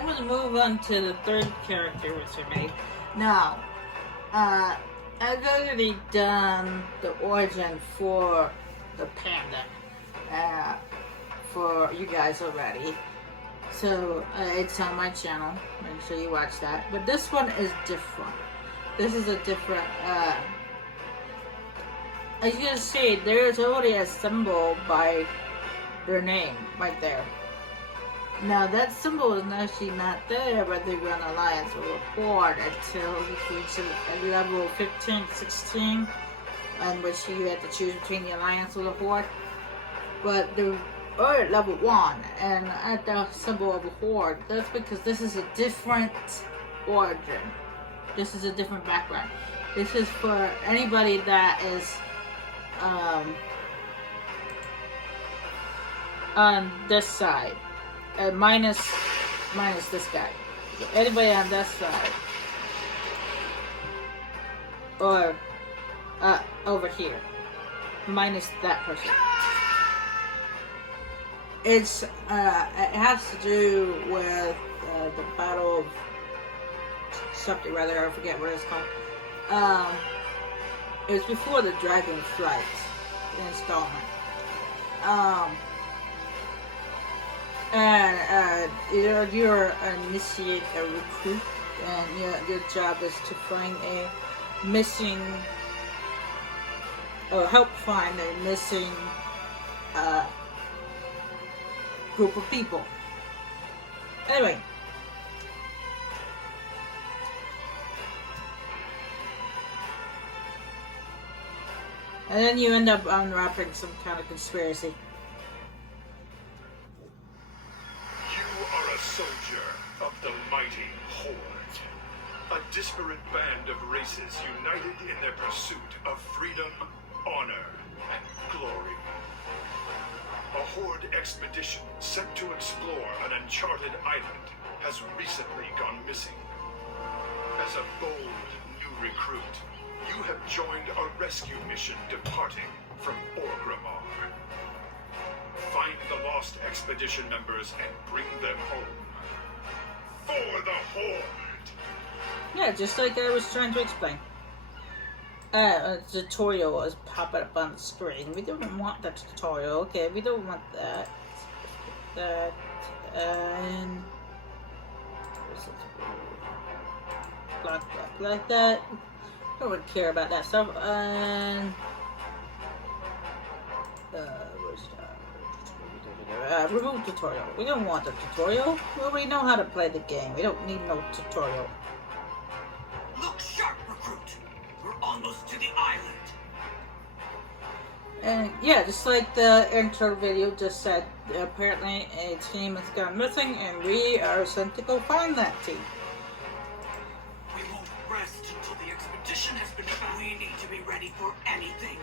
I'm going to move on to the third character which I made. Now, I've already done the origin for the panda for you guys already. So it's on my channel. Make sure you watch that. But this one is different. This is a different. As you can see, there's already a symbol by their name right there. Now that symbol is actually not there, but they run alliance with a horde until you reach a level 15, 16, in which you have to choose between the alliance or the horde. But the at level 1 and at the symbol of a horde, that's because this is a different origin. This is a different background. This is for anybody that is on this side, minus this guy. Anybody on this side, or over here, minus that person. It's it has to do with the Battle of something rather. I forget what it's called. It was before the Dragon Flight installment. And you're an initiate, a recruit, and your job is to find a missing, or help find a missing group of people. Anyway. And then you end up unwrapping some kind of conspiracy. You are a soldier of the mighty Horde. A disparate band of races united in their pursuit of freedom, honor, and glory. A Horde expedition sent to explore an uncharted island has recently gone missing. As a bold new recruit, you have joined a rescue mission departing from Orgrimmar. Find the lost expedition members and bring them home. For the Horde! Yeah, just like I was trying to explain. A tutorial is popping up on the screen. We don't want that tutorial. Okay, we don't want that. That and block like that. I don't really care about that stuff. And remove tutorial. We don't want the tutorial. We already know how to play the game. We don't need no tutorial. Look sharp, recruit. We're almost to the island. And yeah, just like the intro video just said, apparently a team has gone missing and we are sent to go find that team. We won't rest until the expedition has been found. We need to be ready for anything.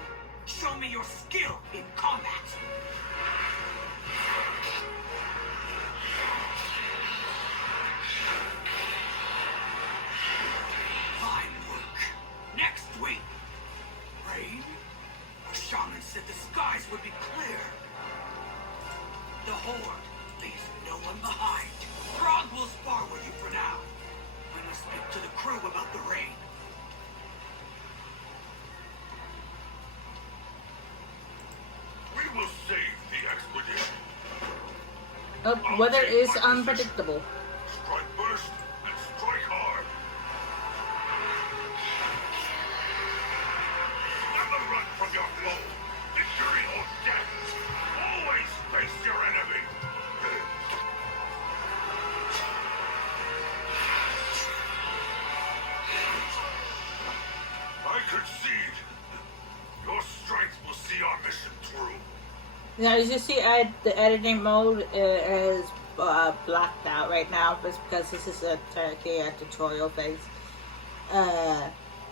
Show me your skill in combat. Fine work. Next week. Rain? The shaman said the skies would be clear. The Horde leaves no one behind. Frog will spar with you for now. I must speak to the crew about the rain. We will save the expedition. Weather is unpredictable. Strike first and strike hard. Never run from your foe. Victory or death. Always face your enemy. I concede. Your strength will see our mission through. Now, as you see, the editing mode is blacked out right now, but it's because this is a tutorial phase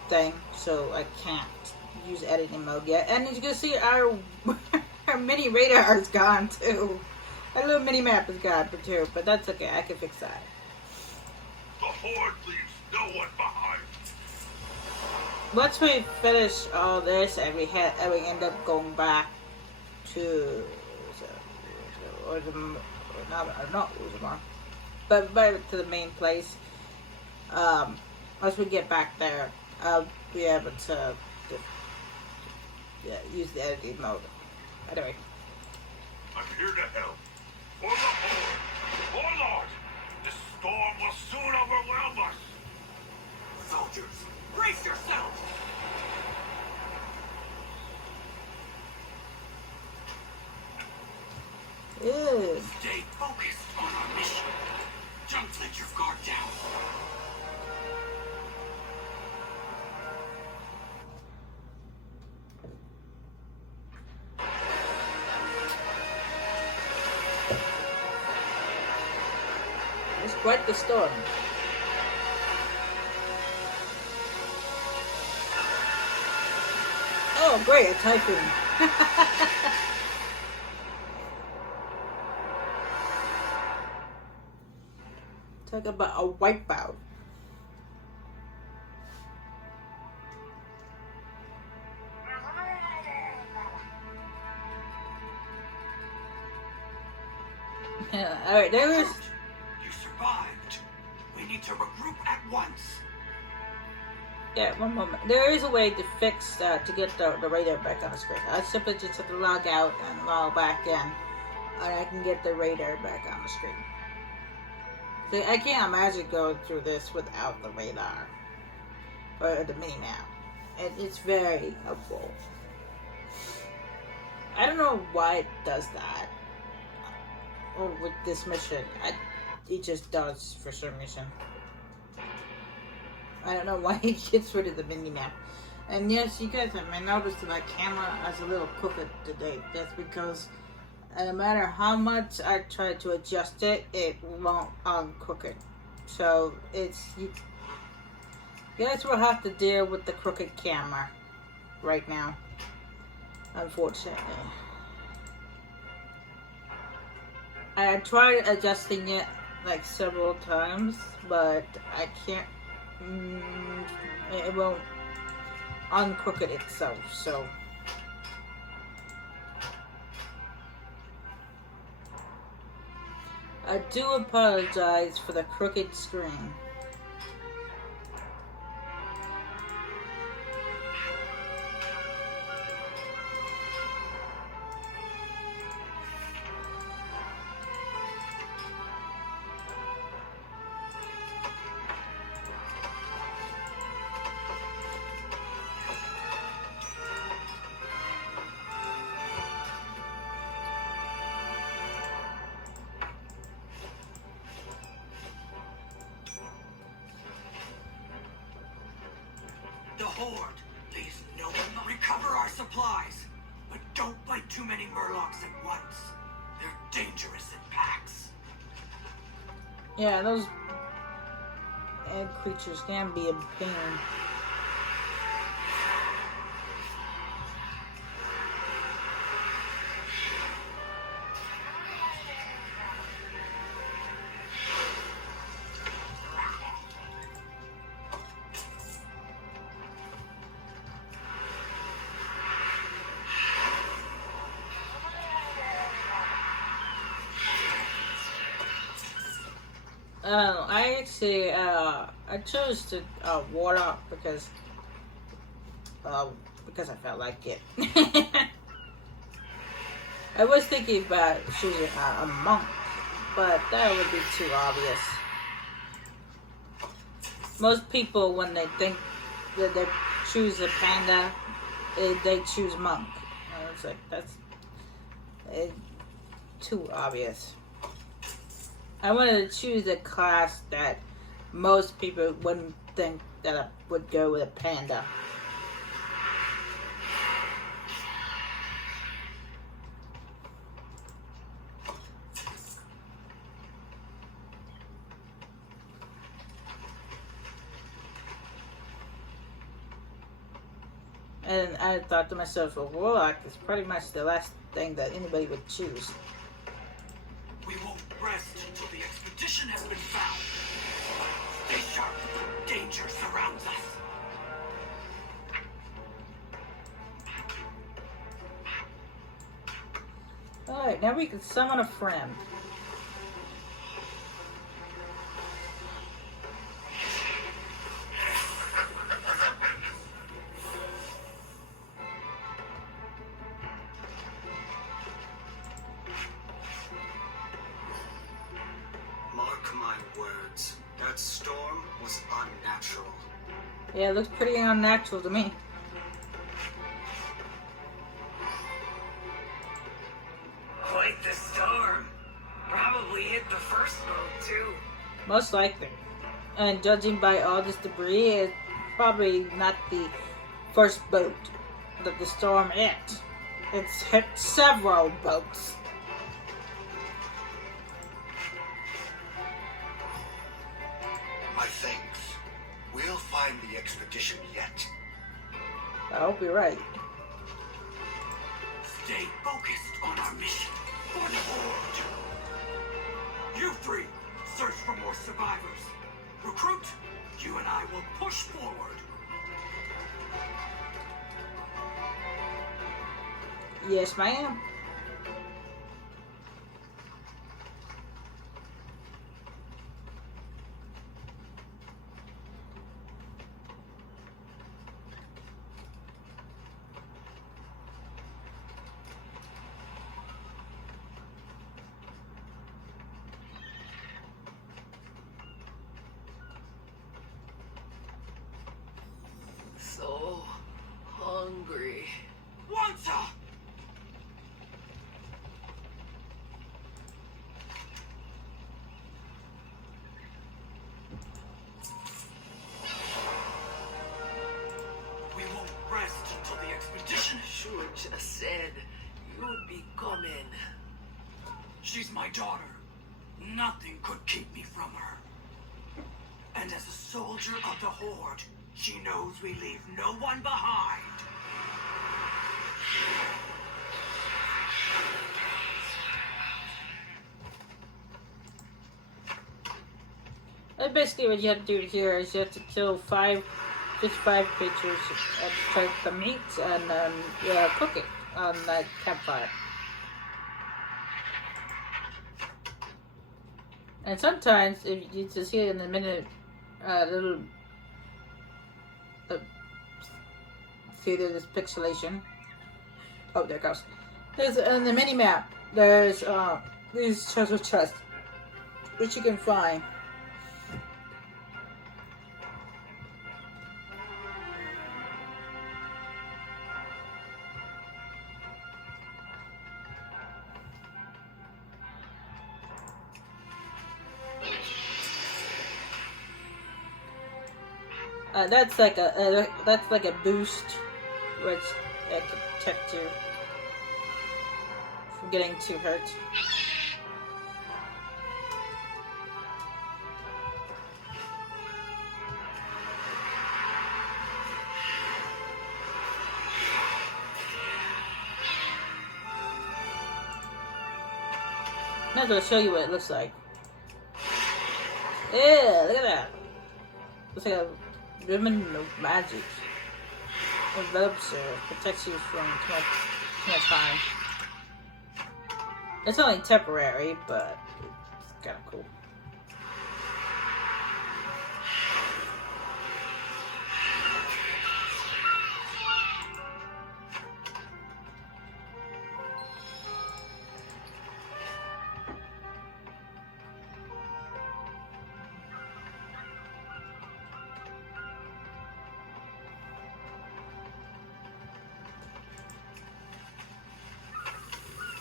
thing, so I can't use editing mode yet. And as you can see, our mini radar is gone too. Our little mini map is gone too, but that's okay. I can fix that. The Horde leaves no one behind. Once we finish all this, and we end up going back to not Uzumar. but back to the main place. Once we get back there, I'll be able to use the editing mode. Anyway. I'm here to help. For the Horde. Warlord! This storm will soon overwhelm us. Soldiers, brace yourselves! Ew. Stay focused on our mission. Don't let your guard down. It's quite the storm. Oh, great, a typhoon. Talk about a wipeout. Yeah, alright, there is. You survived. We need to regroup at once. Yeah, one moment. There is a way to fix to get the radar back on the screen. I simply just have to log out and log back in, and I can get the radar back on the screen. See, I can't imagine going through this without the radar or the mini map. And it's very helpful. I don't know why it does that. Or with this mission, it just does for some reason. I don't know why it gets rid of the mini map. And yes, you guys may notice that my camera is a little crooked today. That's because no matter how much I try to adjust it, it won't uncrook it. So you guys will have to deal with the crooked camera right now, unfortunately. I tried adjusting it like several times, but I can't. It won't uncrook it itself. So. I do apologize for the crooked screen. The Horde leaves no one. Recover our supplies, but don't fight too many Murlocs at once. They're dangerous in packs. Yeah, those egg creatures can be a pain. I chose to Warlock because I felt like it. I was thinking about choosing a monk, but that would be too obvious. Most people, when they think that they choose a panda, they choose monk. It's like that's too obvious. I wanted to choose a class that most people wouldn't think that I would go with a panda. And I thought to myself, well, Warlock is pretty much the last thing that anybody would choose. We won't rest until the expedition has been found. Stay sharp. Danger surrounds us. Alright, now we can summon a friend. my words. That storm was unnatural. Yeah, it looks pretty unnatural to me. Quite the storm. Probably hit the first boat, too. Most likely. And judging by all this debris, it's probably not the first boat that the storm hit. It's hit several boats. My thanks. We'll find the expedition yet. I hope you're right. Stay focused on our mission for the Horde. You three, search for more survivors. Recruit, you and I will push forward. Yes, ma'am. So hungry. Wanza! We won't rest until the expedition. Should just said you'd be coming. She's my daughter. Nothing could keep me from her. And as a soldier of the Horde, she knows we leave no one behind. And basically what you have to do here is you have to kill just five creatures and cook the meat and cook it on that campfire. And sometimes, if you just see it in a minute, little see there's pixelation. Oh, there it goes. There's in the mini map. There's these treasure chests, which you can find. That's like a boost, which it can protect you from getting too hurt. I'm gonna show you what it looks like. Yeah, look at that. Looks like a ribbon of magic. Envelops her, protects you from too much harm. It's only temporary, but it's kind of cool.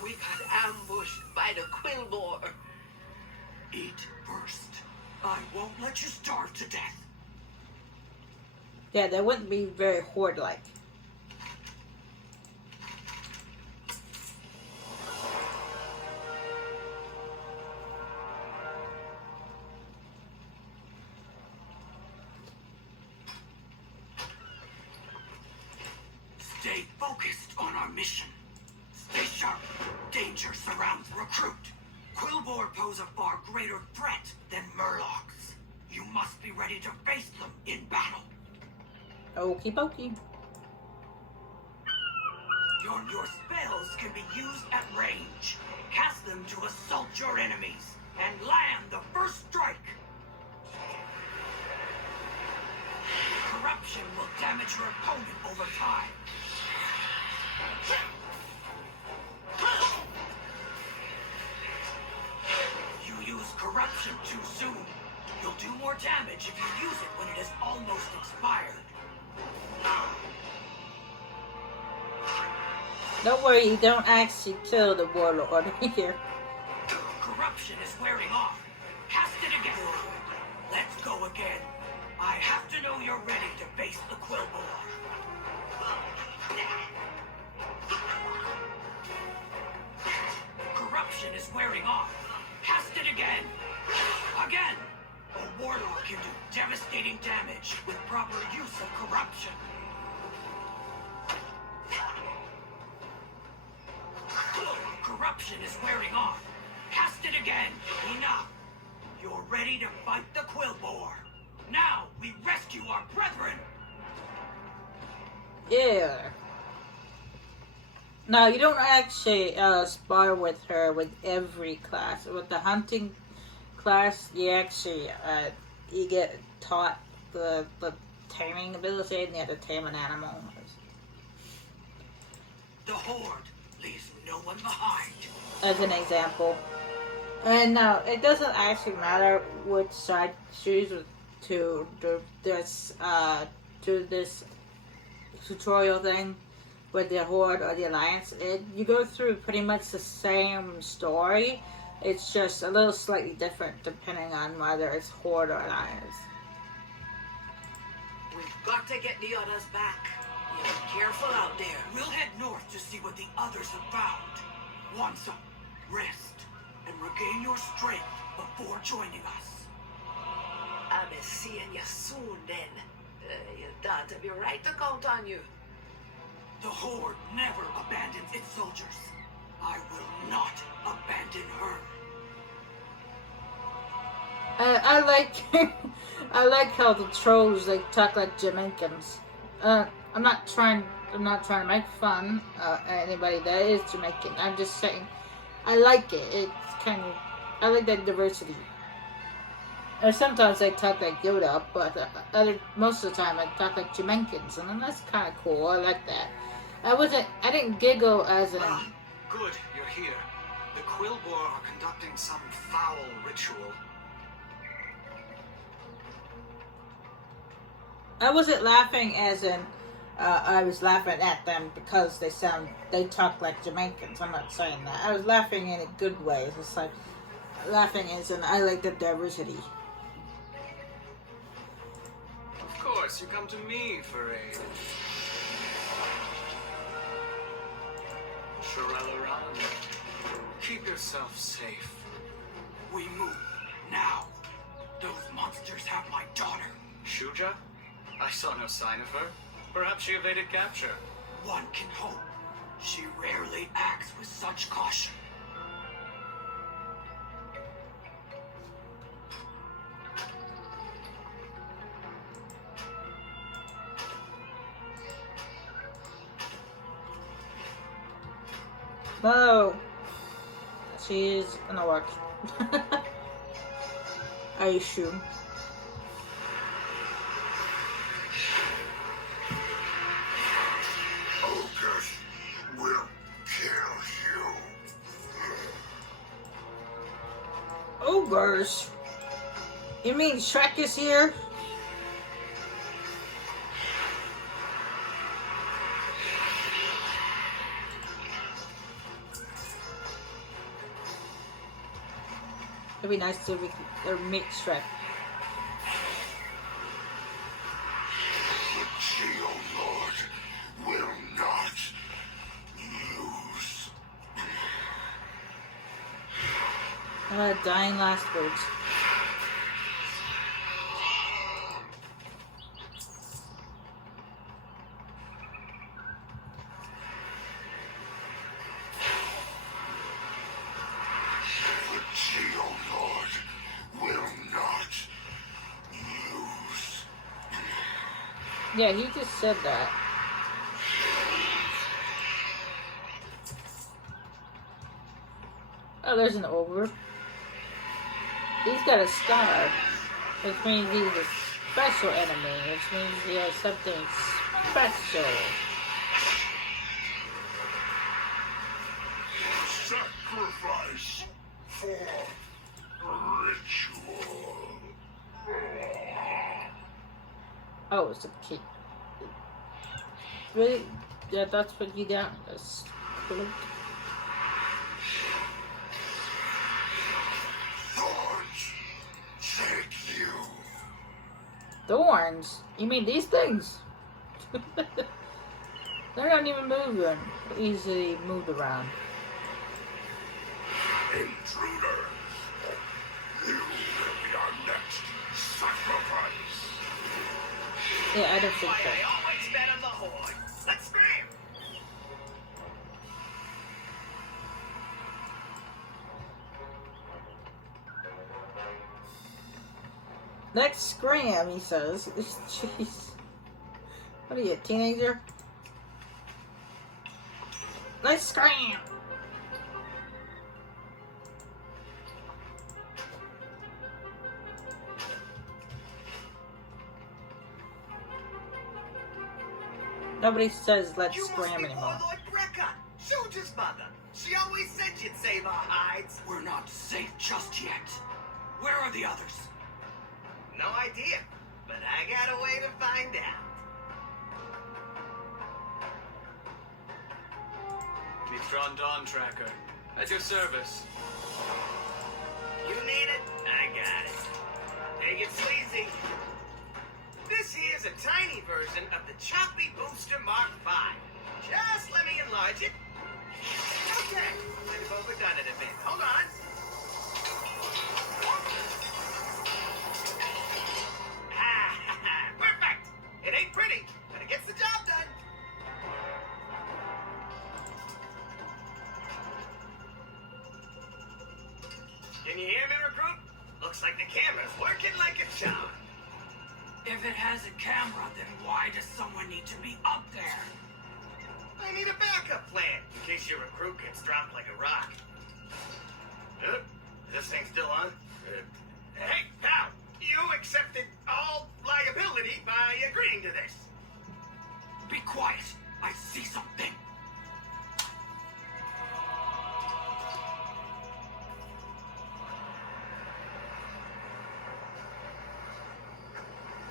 We got ambushed by the Quillbore. Eat first. I won't let you starve to death. Yeah, that wouldn't be very horde-like. Stay focused on our mission. Stay sharp. Danger surrounds Recruit. Quillbore pose a far greater threat than Murlocs. You must be ready to face them in battle. Okie dokie. Your spells can be used at range. Cast them to assault your enemies and land the first strike. Corruption will damage your opponent over time. You use corruption too soon. You'll do more damage if you use it when it has almost expired. Don't worry, you don't actually kill the warlord here. Corruption is wearing off. Cast it again. Let's go again. I have to know you're ready to face the Quillbore. Corruption is wearing off. Cast it again. Again. A warlord can do devastating damage with proper use of corruption. Corruption is wearing off. Cast it again. Enough. You're ready to fight the Quillbore. Now we rescue our brethren. Yeah. No, you don't actually spar with her with every class. With the hunting class, you actually you get taught the taming ability, and you have to tame an animal. The Horde leaves no one behind. As an example. And no, it doesn't actually matter which side you choose to this tutorial thing with the Horde or the Alliance. You go through pretty much the same story. It's just a little slightly different depending on whether it's Horde or Alliance. We've got to get the others back. Be careful out there. We'll head north to see what the others have found. Once up, rest, and regain your strength before joining us. I'll be seeing you soon then. Your daughter be right to count on you. The Horde never abandons its soldiers. I will not abandon her. I like I like how the trolls talk like Jamaicans. I'm not trying to make fun of anybody that is Jamaican. I'm just saying I like it. It's kind of I like that diversity. And sometimes I talk like Yoda, but most of the time I talk like Jamaicans, and that's kind of cool. I like that. I didn't giggle as an. Good, you're here. The Quillbore are conducting some foul ritual. I wasn't laughing as in I was laughing at them because they talk like Jamaicans. I'm not saying that. I was laughing in a good way. It's like laughing as in I like the diversity. Of course, you come to me for aid. Shirella, keep yourself safe. We move now. Those monsters have my daughter. Shuja? I saw no sign of her. Perhaps she evaded capture. One can hope. She rarely acts with such caution. No, she is an orc. I assume. Ogres will kill you. Ogres? You mean Shrek is here? It'd be nice to meet Shrek. The Geo Lord will not lose. Dying last words. The Geo Lord will not lose. Yeah, he just said that. Oh, there's an ogre. He's got a star, which means he's a special enemy, which means he has something special. Sacrifice for ritual. Oh, it's a key. Really? Yeah, that's what you got. That's cool. Thorns, take you. Thorns? You mean these things? They're not even moving. Easily moved around. Intruder, you will be our next sacrifice. Yeah, I don't think Why so. I always bet on the Horde. Let's scram! Let's scram, he says. Jeez. What are you, a teenager? Let's scram! Nobody says let's You must scram be anymore. Warlord Brekka, Soldier's mother. She always said you'd save our hides. We're not safe just yet. Where are the others? No idea, but I got a way to find out. Neutron Dawn Tracker. At your service. You need it? I got it. Take it sleazy. This here's a tiny version of the Choppy Booster Mark V. Just let me enlarge it. Okay, might have overdone it a bit. Hold on. Ah, perfect. It ain't pretty, but it gets the job done. Can you hear me, recruit? Looks like the camera's working like a charm. If it has a camera, then why does someone need to be up there? I need a backup plan in case your recruit gets dropped like a rock. Is this thing still on? Hey, pal, you accepted all liability by agreeing to this. Be quiet. I see something.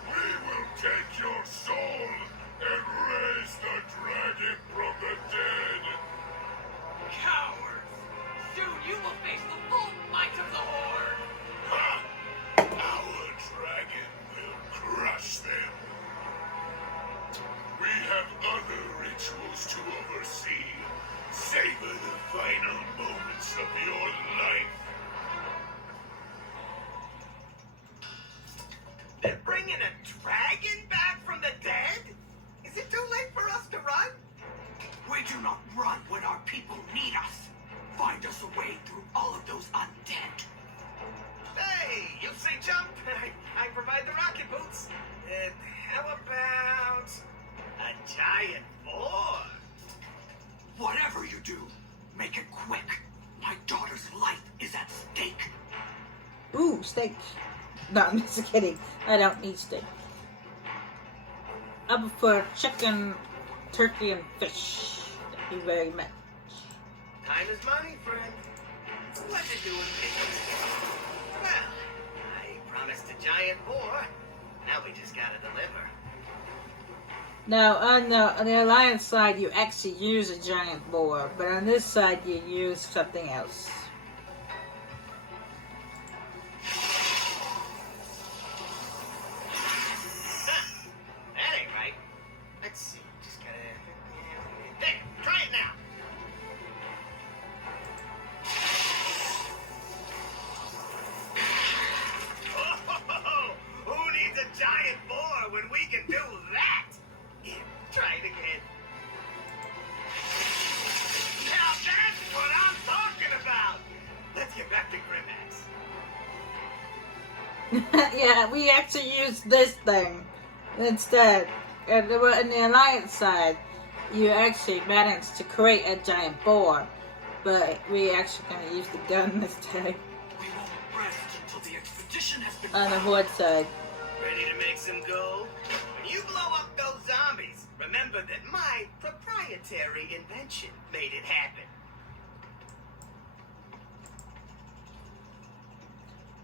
We will take your soul and raise the dragon from the dead. Cowards! Soon you will face the full might of the Horde! Ha! Our dragon will crush them. We have other rituals to oversee. Savor the final moments of your life. They're bringing a dragon back from the dead? Is it too late for us to run? We do not run when our people need us. Find us a way through all of those undead. Hey, you say jump, I provide the rocket boots. How about a giant boar? Whatever you do, make it quick. My daughter's life is at stake. Ooh, steak. No, I'm just kidding. I don't need steak. I prefer chicken, turkey, and fish. Thank you very much. Time is money, friend. It's a pleasure doing business. Well, I promised a giant boar. Now we just gotta deliver. Now, on the Alliance side, you actually use a giant boar, but on this side, you use something else. That ain't right. Let's see. Just gotta. There, try it now. Oh, who needs a giant boar when we can do that? Here, try it again. Now that's what I'm talking about. Let's get back to Grimmax. Yeah, we actually use this thing instead. And in the Alliance side, you actually managed to create a giant boar, but we actually gonna use the gun this time. We won't rest until the expedition has been On the Horde side. ready to make some gold? When you blow up those zombies, remember that my proprietary invention made it happen.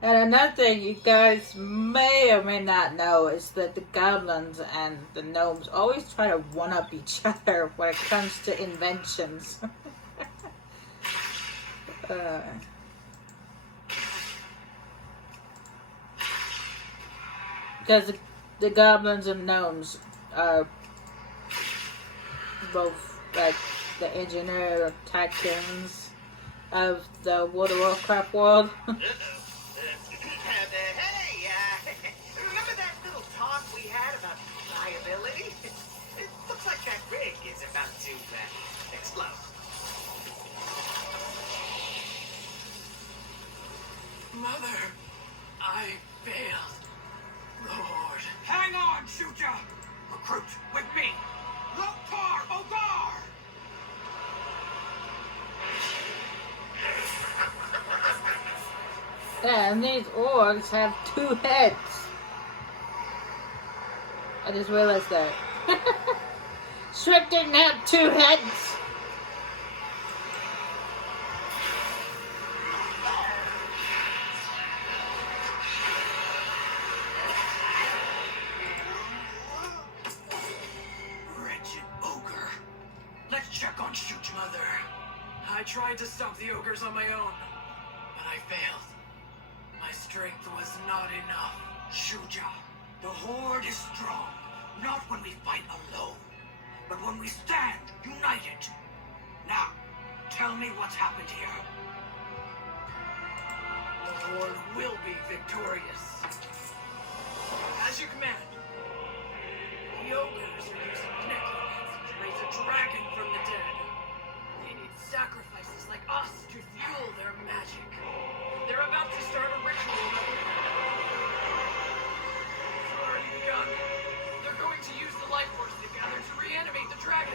And another thing you guys may or may not know is that the goblins and the gnomes always try to one-up each other when it comes to inventions. Because the goblins and gnomes are both like the engineer tycoons of the World of Warcraft world. Hey, remember that little talk we had about liability? It looks like that rig is about to explode. Mother, I failed. Lord. Hang on, Shuja! Recruit, with me! Loktar Ogar! Yeah, and these orcs have 2 heads. I just realized that. Shrek didn't have 2 heads. Wretched ogre. Let's check on Shuja. Mother, I tried to stop the ogres on my own, but I failed. My strength was not enough. Shuja, the Horde is strong, not when we fight alone, but when we stand united. Now, tell me what's happened here. The Horde will be victorious. As you command. The ogres are using necromancy to raise a dragon from the dead. They need sacrifices like us to fuel their magic. They're about to start a ritual that it's already begun. They're going to use the life force they gathered to reanimate the dragon.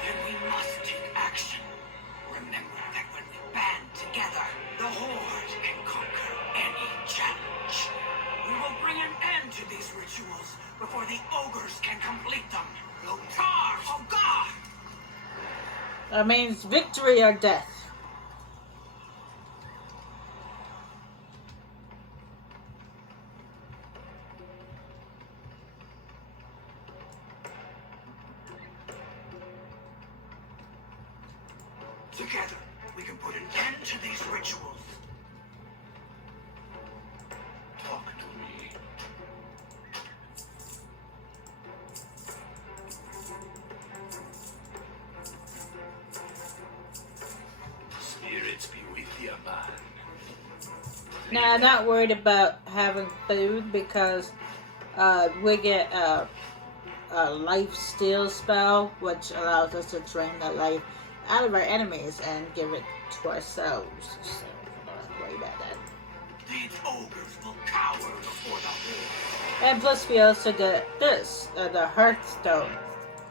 Then we must take action. Remember that when we band together, the Horde can conquer any challenge. We will bring an end to these rituals before the ogres can complete them. Loktar Ogar! That means victory or death. Together, we can put an end to these rituals. Talk to me. Spirits be with you, man. Now, I'm not worried about having food because we get a life steal spell, which allows us to drain the life out of our enemies and give it to ourselves. So, I don't have to worry about that. These ogres will cower before the Horde. And plus, we also get this, the Hearthstone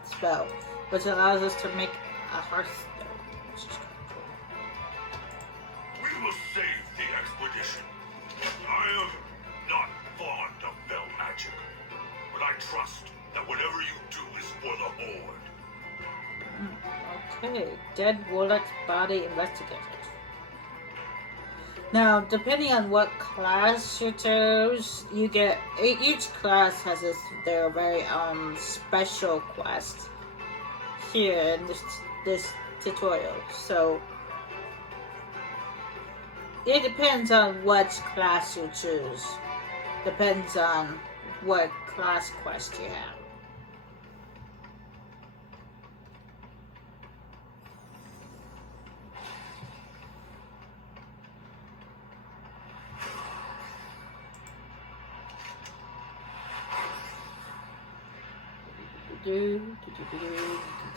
spell, which allows us to make a Hearthstone, which is kind of cool. We will save the expedition. I am not fond of bell magic, but I trust that whatever you do is for the Horde. Okay, Dead Warlock's Body Investigated. Now, depending on what class you choose, you get each class has their very special quest here in this tutorial. So it depends on which class you choose. Depends on what class quest you have.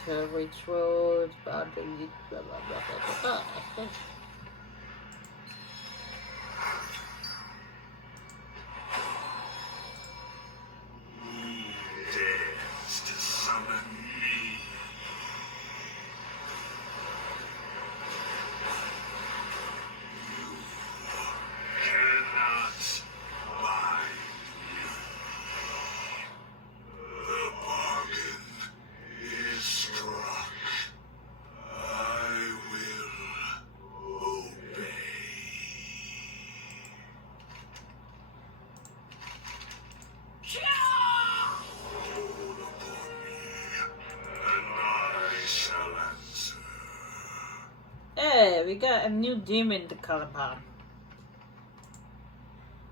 Recovery road, boundary, blah blah blah blah blah. Who dares to summon me? You cannot bind me. The bargain is struck. I will Okay, we got a new demon to call upon.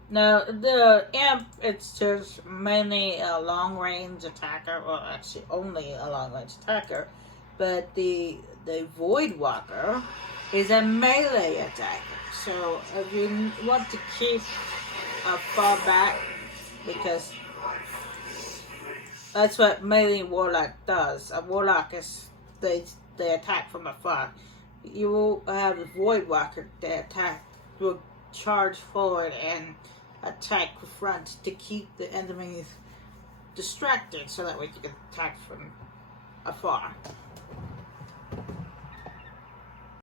Now, the imp, it's just mainly a long-range attacker, well, actually only a long-range attacker, but the Void Walker is a melee attacker. So if you want to keep far back, because that's what melee Warlock does. A Warlock is, they attack from afar. You will have a Void Walker that will charge forward and attack the front to keep the enemies distracted, so that way you can attack from afar.